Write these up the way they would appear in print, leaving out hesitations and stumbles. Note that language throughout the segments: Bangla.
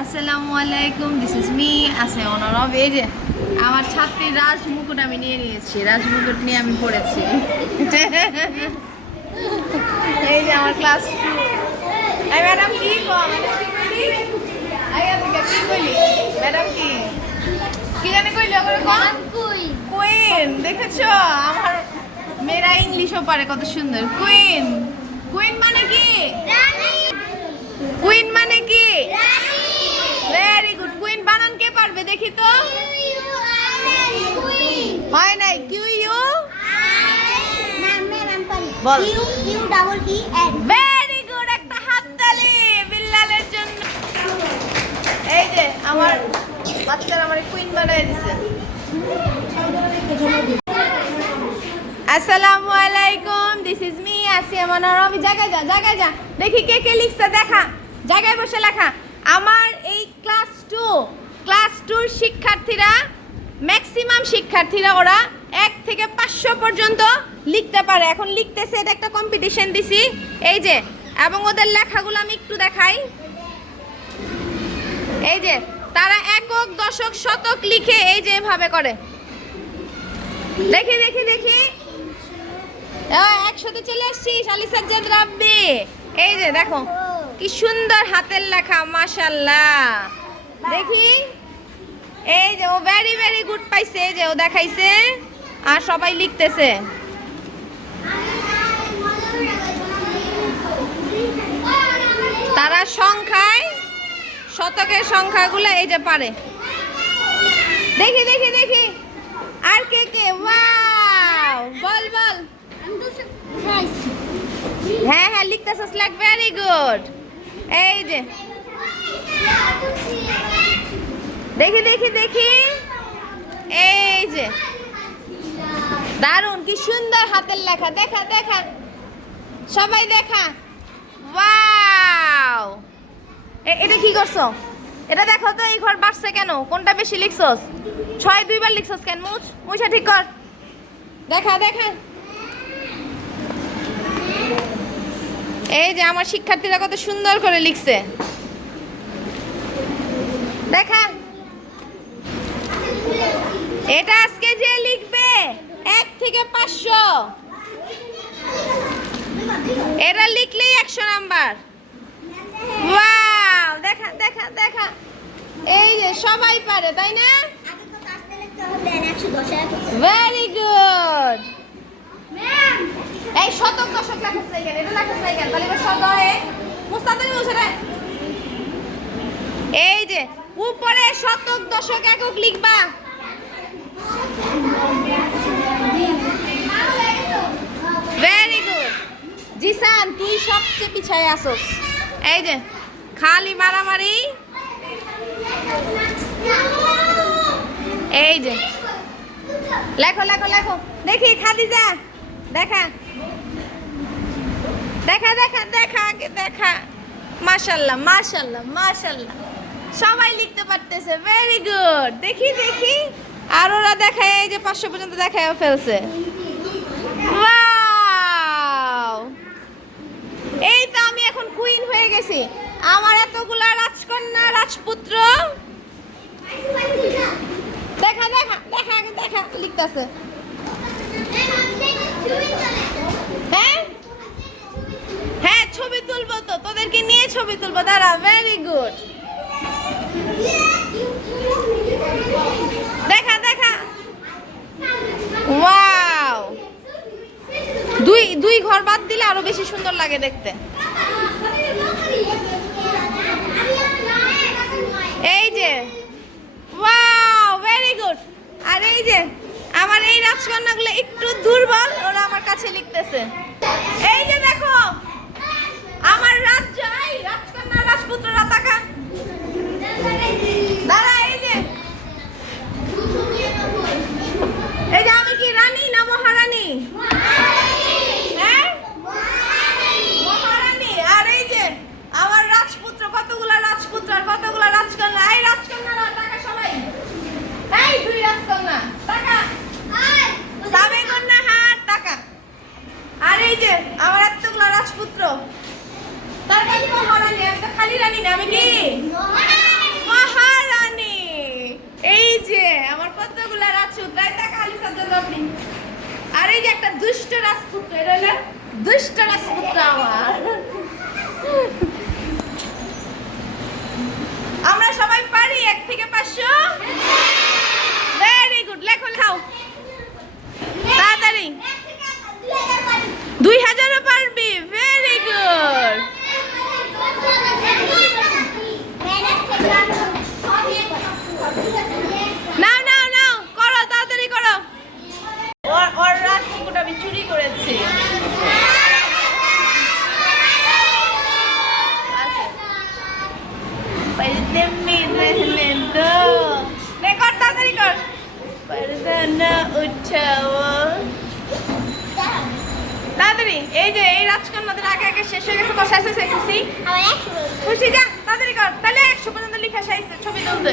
আসসালামু আলাইকুম, দিস ইজ মি আসে অনরব। এই যে আমার ছাত্রী রাজ মুকুট আমি নিয়ে নিয়েছি, রাজ মুকুট নিয়ে আমি পড়েছি। এই যে আমার ক্লাস 2। এই ম্যাডাম কি ম্যাডাম কি জানি কইলি কুইন। দেখেছো আমার মেয়েরা ইংলিশও পারে কত সুন্দর। কুইন কুইন মানে কি? কুইন মানে কি? Very good. কুইন বানান কে পারবে দেখি তো? হয় নাই। কিউ ইউ বল। ভেরি গুড, একটা হাততালি বিল্লালের জন্য। এই যে আমার বাচ্চারা আমার কুইন বানায় দিছে। আসসালামু আলাইকুম, দিস ইজ মি আসিয়া মনোরম। জায়গায় যা দেখি কে কে লিখছে, দেখা জায়গায় বসে লেখা। আমার এই ক্লাস 2 শিক্ষার্থীরা, ম্যাক্সিমাম শিক্ষার্থীরা ওরা 1 থেকে 500 পর্যন্ত লিখতে পারে। এখন লিখতেছে, এটা একটা কম্পিটিশন দিছি। এই যে এবং ওদের লেখাগুলো আমি একটু দেখাই। এই যে তারা একক, দশক, শতক লিখে এই যে এভাবে করে। দেখি একসাথে চলে আসছিস আলিসাজ্জাদ রাব্বি। এই যে দেখো কি সুন্দর হাতের লেখা, মাশাআল্লাহ। দেখি এই যে ও ভেরি ভেরি গুড পাইছে। এই যে ও দেখাইছে আর সবাই লিখতেছে। তারা সংখ্যায়, শতকের সংখ্যাগুলো এই যে পারে। দেখি আর কে ওয়াও, বল হ্যাঁ লিখতেছস, লাইক ভেরি গুড। এই যে দেখি এই যে দারুণ, কি সুন্দর হাতের লেখা। দেখা সবাই দেখা। ওয়াও, এটা কি করছো? এটা দেখো তো, এই ঘর বাড়ছে কেন? কোনটা বেশি লিখছস? 6 2বার লিখছস কেন? মুছা ঠিক কর। দেখা এই যে আমার শিক্ষার্থীরা কত সুন্দর করে লিখছে, দেখা। এটা আজকে যে লিখবে 1 থেকে 500, এটা লিখলেই 100 নাম্বার। ওয়াও, দেখা এই যে সবাই পারে, তাই না? Very good. এই শতক, দশক লেখাস নাই কেন? এটা লেখাস নাই কেন? তাহলে এবার সদয়ে মুস্তাদানি মুছরে। এই যে উপরে শতক, দশক, একক লিখবা। ভেরি গুড জিসান, তুই সবচেয়ে পিছায় আসোস। এই যে খালি মারামারি। এই যে লেখো দেখি খাদিজা, দেখা মাশাআল্লাহ সবাই লিখতে পারতেছে। Very good. দেখি আর ওরা দেখায়, এই যে 500 পর্যন্ত দেখায় ফেলছে। ওয়াও, এই তো আমি এখন কুইন হয়ে গেছি। আমার এতগুলা রাজকন্যা, রাজপুত্র। দেখা লিখতেছে। হ্যাঁ ছবি তুলবো তো, তোদেরকে নিয়ে ছবি তুলবো, দাঁড়া। Very good. দেখা ওয়াও, দুই ঘর বাদ দিলে আরো বেশি সুন্দর লাগে দেখতে। এই যে ওয়াও, ভেরি গুড। আর এই যে আমার এই রাজকন্যাগুলো একটু দুর্বল, ওরা আমার কাছে লিখতেছে। এই যে দেখো আমার রাজকন্যা, রাজপুত্ররা তাকা। দাঁড়া, এই যে আমি কি রানী না মহারানী? হ্যাঁ, মহারানী। তুমি रहने दो নে কর তাড়াতাড়ি কর पर्दा न उठाओ তাড়াতাড়ি এই যে এই রাজকন্যাদের আগে আগে শেষ হয়ে গেছে তো শেষ হয়েছে খুশি খুশি যা তাড়াতাড়ি কর তাহলে 100 পর্যন্ত লেখা শেষ ছবি তুলতে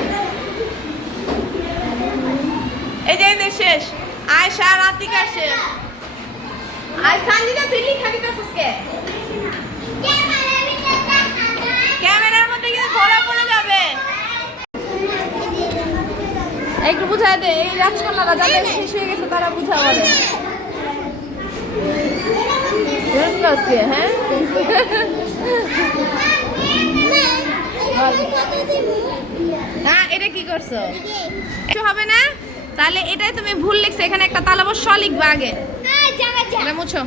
এই যে শেষ আয়শা রাতিকা শেষ আর সানজিদা তুই লিখা দিতেছিস কে ক্যামেরার মধ্যে কিন্তু ধরা পড়ে যাবে একটু বুঝাই দে এই রাজকন্যারা যাদের শেষ হয়ে গেছে তারা বুঝা বলে হ্যাঁ না এটা কি করছো কিছু হবে না তাহলে এটাই তুমি ভুল লিখছো এখানে একটা তালবস্য লিখবা আগে মুছো